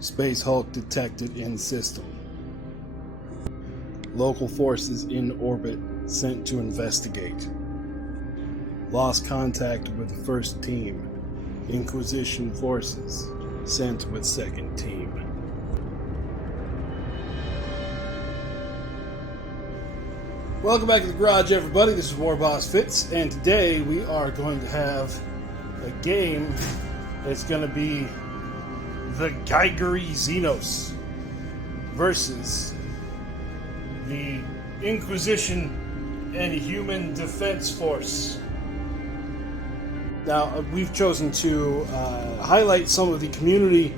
Space Hulk detected in system. Local forces in orbit sent to investigate. Lost contact with first team. Inquisition forces sent with second team. Welcome back to the garage, everybody. This is War Boss Fitz, and today we are going to have a game that's going to be the Geigery Xenos versus the Inquisition and Human Defense Force. Now, we've chosen to highlight some of the community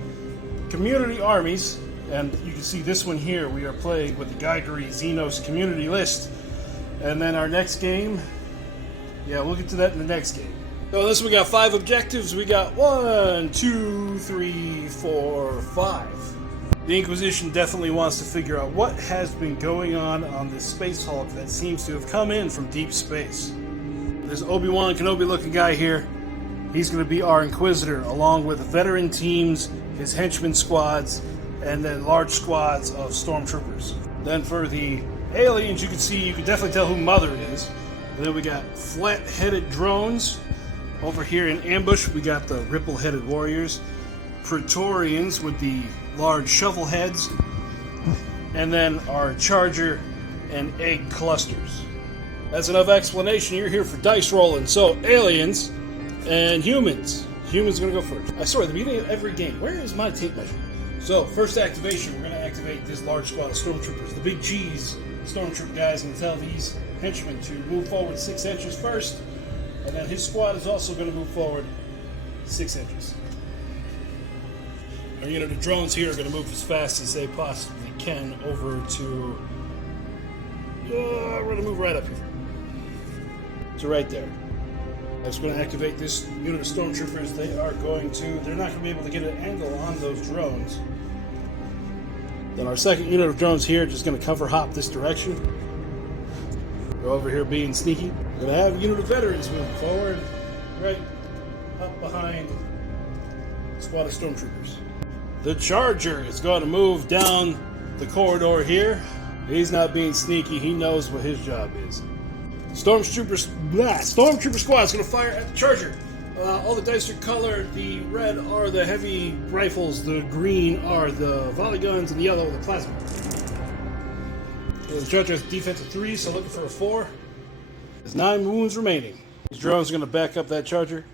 armies, and you can see this one here. We are playing with the Geigery Xenos community list. And then our next game, we'll get to that in the next game. So this we got 5 objectives. We got 1, 2, 3, 4, 5. The Inquisition definitely wants to figure out what has been going on this Space Hulk that seems to have come in from deep space. There's Obi-Wan Kenobi looking guy here. He's going to be our Inquisitor, along with veteran teams, his henchman squads, and then large squads of stormtroopers. Then for the aliens, you can definitely tell who Mother is. And then we got flat-headed drones. Over here in ambush, we got the ripple-headed warriors, Praetorians with the large shovel heads, and then our charger and egg clusters. That's enough explanation. You're here for dice rolling. So aliens and humans. Humans are gonna go first. I swear, at the beginning of every game, where is my tape measure? So first activation, we're gonna activate this large squad of stormtroopers. The big G's stormtrooper guys gonna tell these henchmen to move forward 6 inches first. And then his squad is also going to move forward 6 inches. Our unit of drones here are going to move as fast as they possibly can over to... we're going to move right up here. So right there. I'm just going to activate this unit of stormtroopers. They're not going to be able to get an angle on those drones. Then our second unit of drones here just going to cover hop this direction. We're over here being sneaky. We're going to have a unit of veterans moving forward, right up behind a squad of stormtroopers. The Charger is going to move down the corridor here. He's not being sneaky. He knows what his job is. Stormtrooper squad is going to fire at the Charger. All the dice are colored. The red are the heavy rifles. The green are the volley guns, and the yellow are the plasma. The Charger has defense of 3, so looking for a 4. There's 9 wounds remaining. These drones are going to back up that Charger.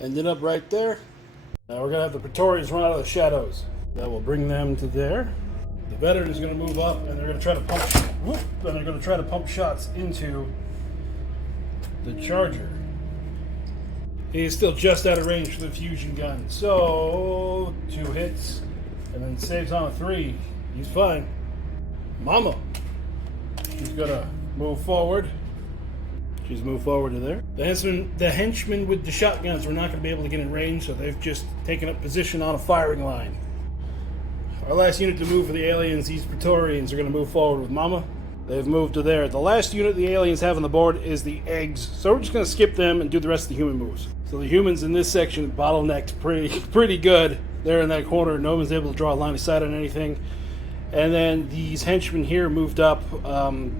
Ending up right there. Now we're going to have the Praetorians run out of the shadows. That will bring them to there. The veteran is going to move up, and they're going to try to pump shots into the Charger. He is still just out of range for the fusion gun. So 2 hits, and then saves on a 3. He's fine. Mama. She's gonna move forward. She's moved forward to there. The henchmen with the shotguns were not going to be able to get in range, so they've just taken up position on a firing line. Our last unit to move for the aliens, these Praetorians, are going to move forward with Mama. They've moved to there. The last unit the aliens have on the board is the eggs, so we're just going to skip them and do the rest of the human moves. So the humans in this section bottlenecked pretty good. They're in that corner. No one's able to draw a line of sight on anything. And then these henchmen here moved up.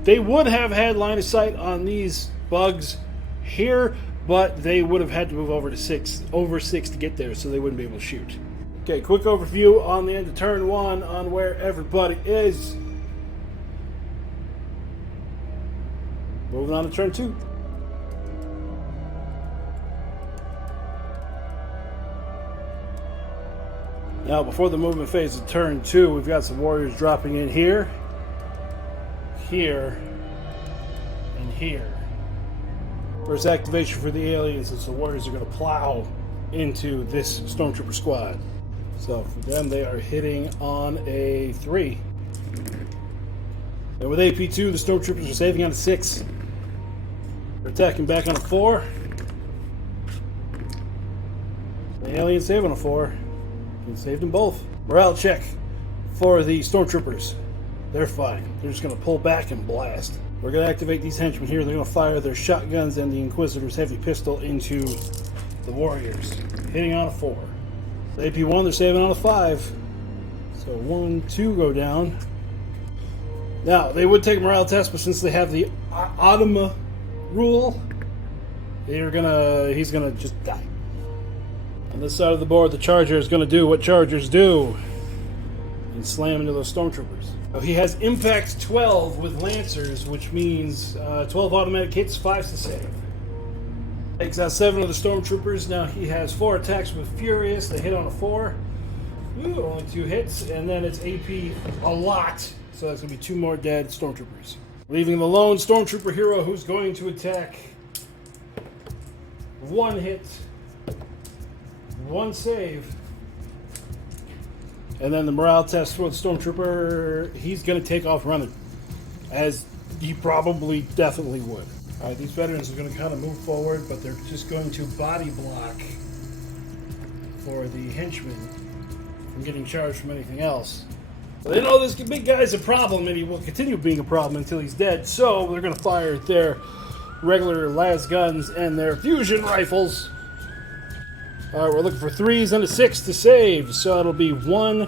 They would have had line of sight on these bugs here, but they would have had to move over 6 to get there, so they wouldn't be able to shoot. Okay, quick overview on the end of turn 1 on where everybody is. Moving on to turn 2. Now, before the movement phase of turn 2, we've got some warriors dropping in here, here, and here. First activation for the aliens is the warriors are going to plow into this stormtrooper squad. So for them, they are hitting on a 3. And with AP2, the stormtroopers are saving on a 6. They're attacking back on a 4. The aliens save on a 4. And saved them both. Morale check for the stormtroopers. They're fine. They're just going to pull back and blast. We're going to activate these henchmen here. They're going to fire their shotguns and the Inquisitor's heavy pistol into the warriors. Hitting on a 4. The AP1, they're saving on a 5. So 1, 2 go down. Now, they would take a morale test, but since they have the Automa rule, he's gonna just die. On this side of the board, the Charger is gonna do what Chargers do and slam into those Stormtroopers. So he has Impact 12 with Lancers, which means 12 automatic hits, 5 to save. Takes out 7 of the Stormtroopers. Now he has 4 attacks with Furious. They hit on a 4. Ooh, only 2 hits, and then it's AP a lot. So that's going to be 2 more dead Stormtroopers. Leaving the lone Stormtrooper hero who's going to attack. 1 hit, 1 save. And then the morale test for the Stormtrooper, he's going to take off running. As he probably definitely would. Alright, these veterans are going to kind of move forward, but they're just going to body block for the henchmen from getting charged from anything else. But they know this big guy's a problem, and he will continue being a problem until he's dead, so they're going to fire their regular las guns and their fusion rifles. Alright, we're looking for 3s and a 6 to save, so it'll be 1,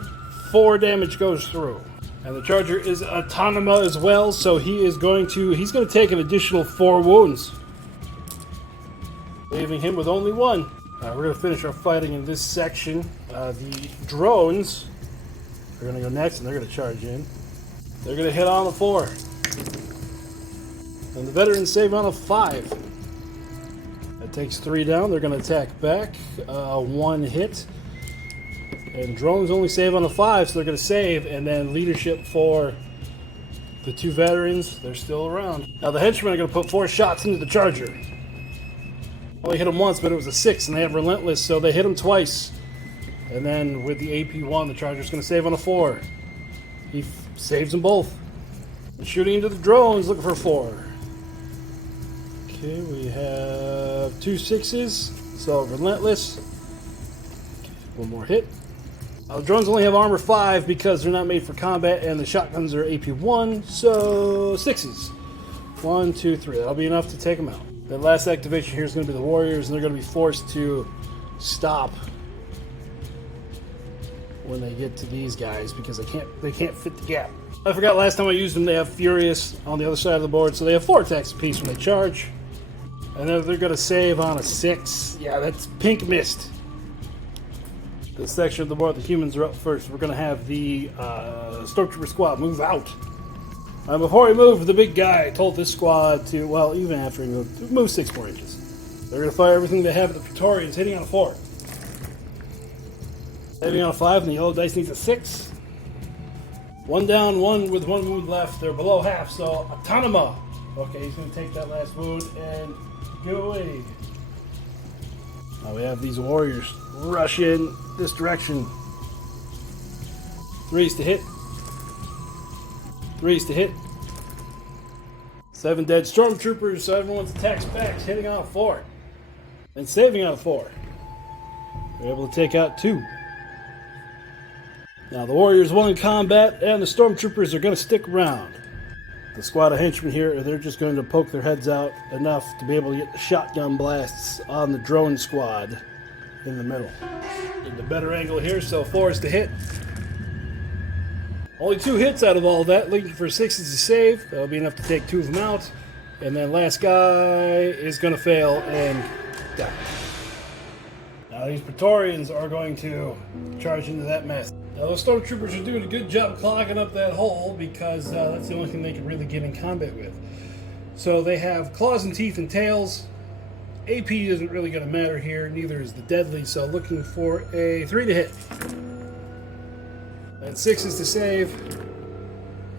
4 damage goes through. And the Charger is Autonoma as well, so he's going to take an additional 4 wounds. Leaving him with only 1. We're going to finish our fighting in this section. The drones are going to go next, and they're going to charge in. They're going to hit on a 4. And the veterans save on a 5. That takes 3 down. They're going to attack back. 1 hit. And drones only save on a 5, so they're going to save. And then leadership for the 2 veterans. They're still around. Now the henchmen are going to put 4 shots into the Charger. Only hit him once, but it was a 6, and they have Relentless, so they hit him twice. And then with the AP1, the Charger's going to save on a 4. He saves them both. And shooting into the drones, looking for a 4. Okay, we have 2 6s, so Relentless. 1 more hit. The drones only have armor 5 because they're not made for combat, and the shotguns are AP1, so 6s. 1, 2, 3. That'll be enough to take them out. The last activation here is going to be the Warriors, and they're going to be forced to stop when they get to these guys because they can't fit the gap. I forgot last time I used them, they have Furious on the other side of the board, so they have 4 attacks apiece when they charge. And then they're going to save on a 6. Yeah, that's pink mist. This section of the board, the humans are up first. We're going to have the Stormtrooper squad move out. Before he moved, the big guy told this squad to, well, even after he moved, to move 6 more inches. They're going to fire everything they have at the Praetorians, hitting on a 4. Hitting on a 5, and the yellow dice needs a 6. 1 down, 1 with 1 wound left. They're below half, so Autonoma. Okay, he's going to take that last wound and go away. Now we have these warriors rush in this direction. 3s to hit. 3s to hit. 7 dead Stormtroopers, so everyone's attacks back, hitting on a 4. And saving on a 4. They're able to take out 2. Now the Warriors won in combat, and the Stormtroopers are going to stick around. The squad of henchmen here, they're just going to poke their heads out enough to be able to get the shotgun blasts on the drone squad in the middle. In the better angle here, so 4s to hit. Only 2 hits out of all that, looking for 6s to save. That'll be enough to take 2 of them out. And then last guy is going to fail and die. Now these Praetorians are going to charge into that mess. Now those Stormtroopers are doing a good job clogging up that hole because that's the only thing they can really get in combat with. So they have claws and teeth and tails. AP isn't really going to matter here, neither is the deadly, so looking for a 3 to hit. And 6s to save.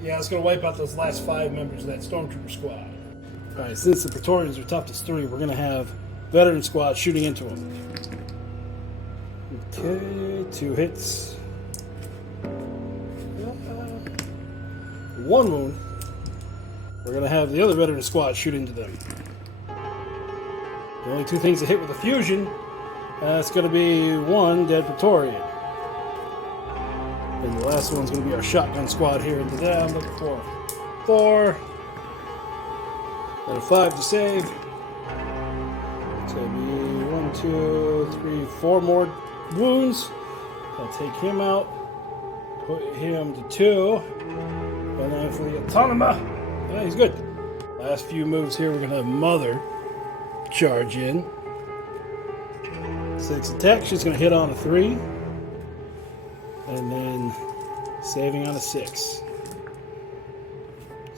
Yeah, it's going to wipe out those last 5 members of that Stormtrooper squad. Alright, since the Praetorians are toughest 3, we're going to have veteran squad shooting into them. Okay, 2 hits. 1 wound. We're going to have the other veteran squad shoot into them. The only 2 things to hit with a fusion, it's going to be 1 dead Praetorian. And the last one's going to be our shotgun squad here into them. Looking for 4. And a 5 to save. It's going to be 1, 2, 3, 4 more wounds. I'll take him out. put him to 2. And then for the Autonoma, yeah, he's good. Last few moves here, we're going to have Mother charge in. 6 attack, she's going to hit on a 3. And then saving on a 6. So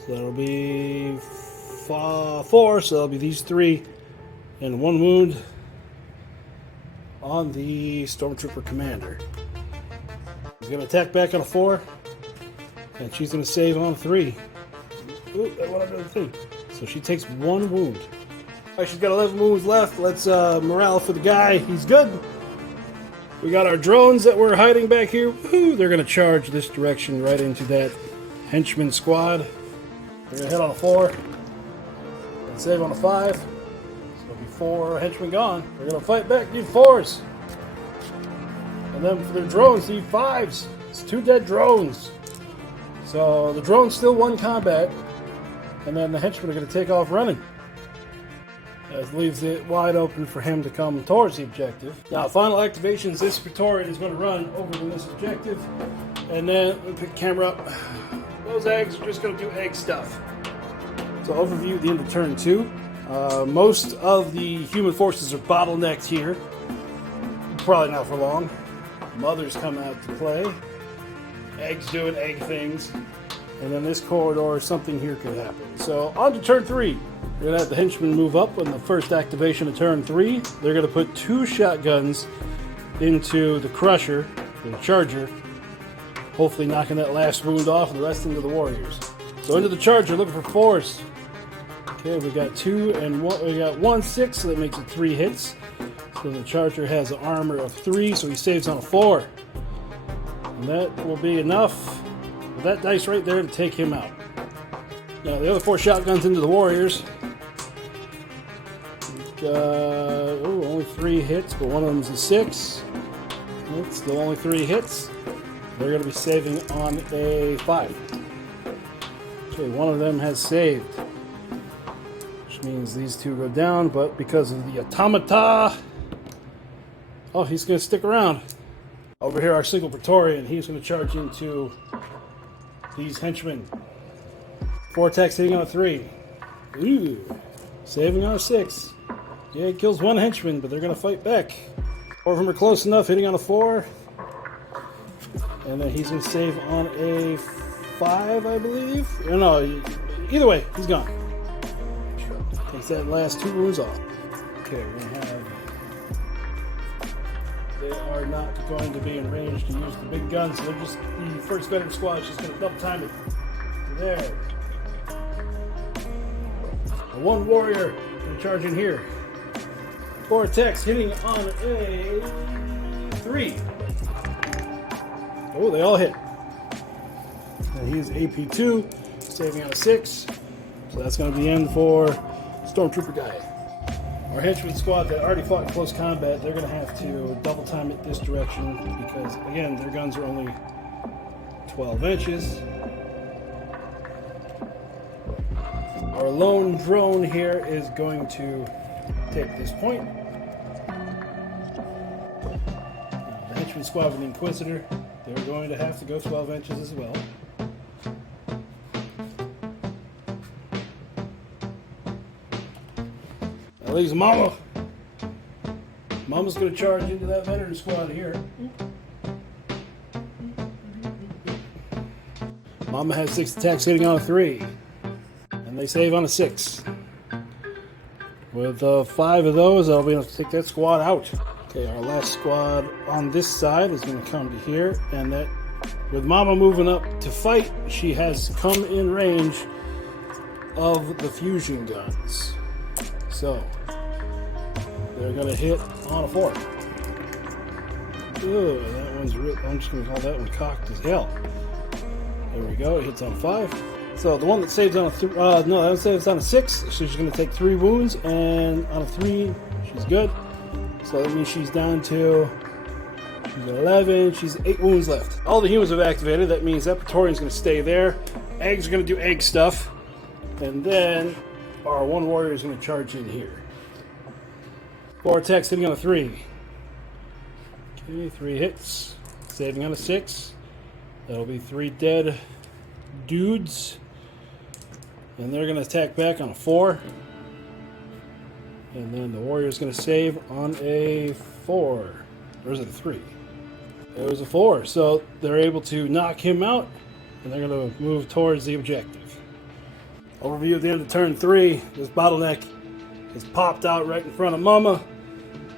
that'll be 4, so that'll be these 3 and 1 wound on the Stormtrooper Commander. He's going to attack back on a 4, and she's going to save on a 3. Ooh, that went under the thing. So she takes 1 wound. All right, she's got 11 wounds left. Let's morale for the guy. He's good. We got our drones that were hiding back here. Woo-hoo. They're going to charge this direction right into that henchman squad. They're going to hit on a 4 and save on a 5. So it'll be 4 henchmen gone. They're going to fight back, need 4s. And then for their drones, need 5s. It's 2 dead drones. So the drones still won combat. And then the henchmen are going to take off running. That leaves it wide open for him to come towards the objective. Now, final activations, this Praetorian is going to run over to this objective. And then, we'll pick the camera up. Those eggs are just going to do egg stuff. So overview at the end of turn 2. Most of the human forces are bottlenecked here. Probably not for long. Mothers come out to play. Eggs doing egg things. And then this corridor, something here could happen. So on to turn 3. We're going to have the henchmen move up on the first activation of turn 3. They're going to put 2 shotguns into the Crusher, the Charger, hopefully knocking that last wound off and the rest into the Warriors. So into the Charger, looking for 4s. Okay, we got 2 and 1. We got 1 6, so that makes it 3 hits. So the Charger has an armor of 3, so he saves on a 4. And that will be enough with that dice right there to take him out. Now the other 4 shotguns into the Warriors. Only 3 hits, but one of them's a 6. It's still only 3 hits. They're going to be saving on a 5. Okay, one of them has saved, which means these 2 go down, but because of the automata, oh, he's going to stick around. Over here, our single Praetorian, he's going to charge into these henchmen. 4 attacks hitting on a 3. Ooh, saving on a 6. Yeah, it kills 1 henchman, but they're going to fight back. 4 of them are close enough, hitting on a 4. And then he's going to save on a 5, I believe. No, either way, he's gone. Takes that last 2 wounds off. Okay, we're going to have... They are not going to be in range to use the big guns, so they're just... The first veteran squad is just going to double time it. There. 1 warrior going to charge in here. 4 attacks hitting on a 3. Oh, they all hit. And he's AP2, saving on a 6. So that's going to be the end for Stormtrooper guy. Our henchman squad that already fought in close combat, they're going to have to double time it this direction because, again, their guns are only 12 inches. Our lone drone here is going to take this point. The henchman squad with the Inquisitor, they're going to have to go 12 inches as well. That leaves Mama. Mama's going to charge into that veteran squad here. Mama has 6 attacks hitting on a 3. And they save on a 6. With 5 of those, I'll be able to take that squad out. Okay, our last squad on this side is going to come to here. And that, with Mama moving up to fight, she has come in range of the fusion guns. So, they're going to hit on a 4. Ooh, that one's I'm just going to call that one cocked as hell. There we go, it hits on a 5. So the one that saves on a that one saves on a 6, so she's going to take 3 wounds, and on a 3, she's good. So that means she's down to, she's at 11, she's 8 wounds left. All the humans have activated, that means that Praetorian's going to stay there. Eggs are going to do egg stuff, and then our 1 warrior is going to charge in here. 4 attacks hitting on a 3. Okay, 3 hits, saving on a 6. That'll be 3 dead dudes. And they're going to attack back on a 4. And then the warrior's going to save on a 4. Or is it a 3? It was a 4. So they're able to knock him out. And they're going to move towards the objective. Overview at the end of turn 3. This bottleneck has popped out right in front of Mama.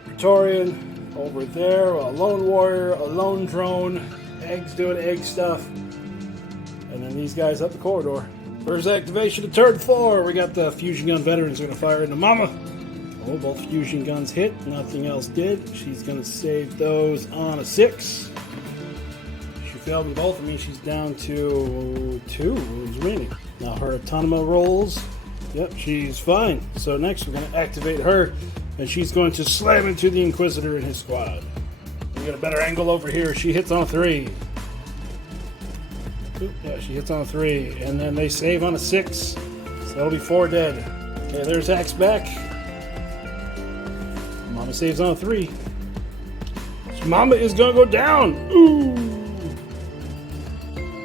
Praetorian over there. A lone warrior. A lone drone. Eggs doing egg stuff. And then these guys up the corridor. First activation of turn 4. We got the fusion gun veterans going to fire into Mama. Oh, both fusion guns hit. Nothing else did. She's going to save those on a 6. She failed them both. I mean, she's down to 2 wounds remaining. Now her autonomous rolls. Yep, she's fine. So next we're going to activate her. And she's going to slam into the Inquisitor and his squad. We got a better angle over here. She hits on a 3. Yeah, she hits on a 3, and then they save on a 6, so that'll be 4 dead. Okay, there's Axe back. Mama saves on a 3. So Mama is gonna go down. Ooh.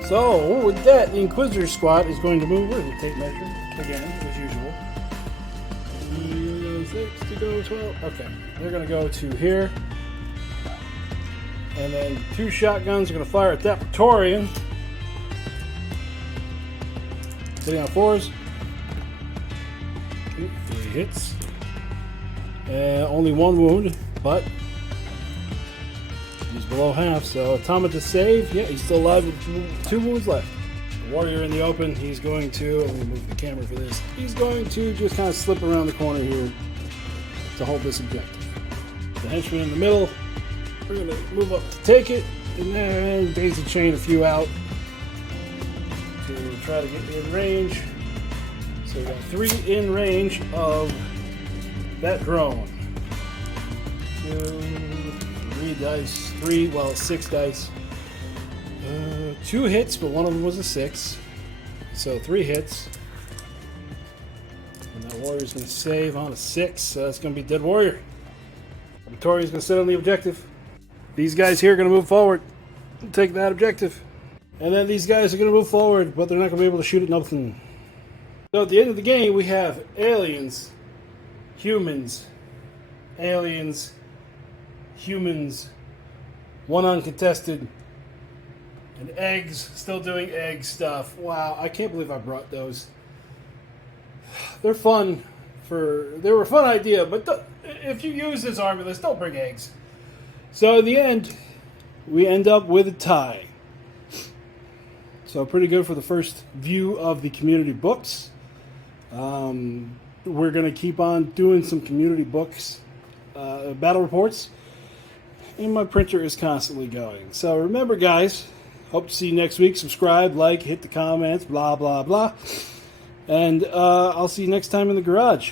So with that, the Inquisitor squad is going to move with the tape measure again, as usual. 6 to go 12. Okay, they're gonna go to here, and then 2 shotguns are gonna fire at that Praetorian. Hitting on 4s. 3 hits. Only 1 wound, but he's below half, so automaton save. Yeah, he's still alive with 2 wounds left. The warrior in the open, he's going to, I'm going to move the camera for this, he's going to just kind of slip around the corner here to hold this objective. The henchman in the middle, we're going to move up to take it, and then daisy chain a few out to try to get in range. So we got 3 in range of that drone. 2, 3 dice, 6 dice. 2 hits, but one of them was a 6. So 3 hits. And that warrior's going to save on a 6, so that's going to be dead warrior. Victoria's going to sit on the objective. These guys here are going to move forward and take that objective. And then these guys are going to move forward, but they're not going to be able to shoot at nothing. So at the end of the game, we have aliens, humans, aliens, humans, 1 uncontested, and eggs, still doing egg stuff. Wow, I can't believe I brought those. They're fun. They were a fun idea, but if you use this army list, don't bring eggs. So in the end, we end up with a tie. So pretty good for the first view of the community books. We're going to keep on doing some community books, battle reports, and my printer is constantly going. So remember, guys, hope to see you next week. Subscribe, like, hit the comments, blah, blah, blah. And I'll see you next time in the garage.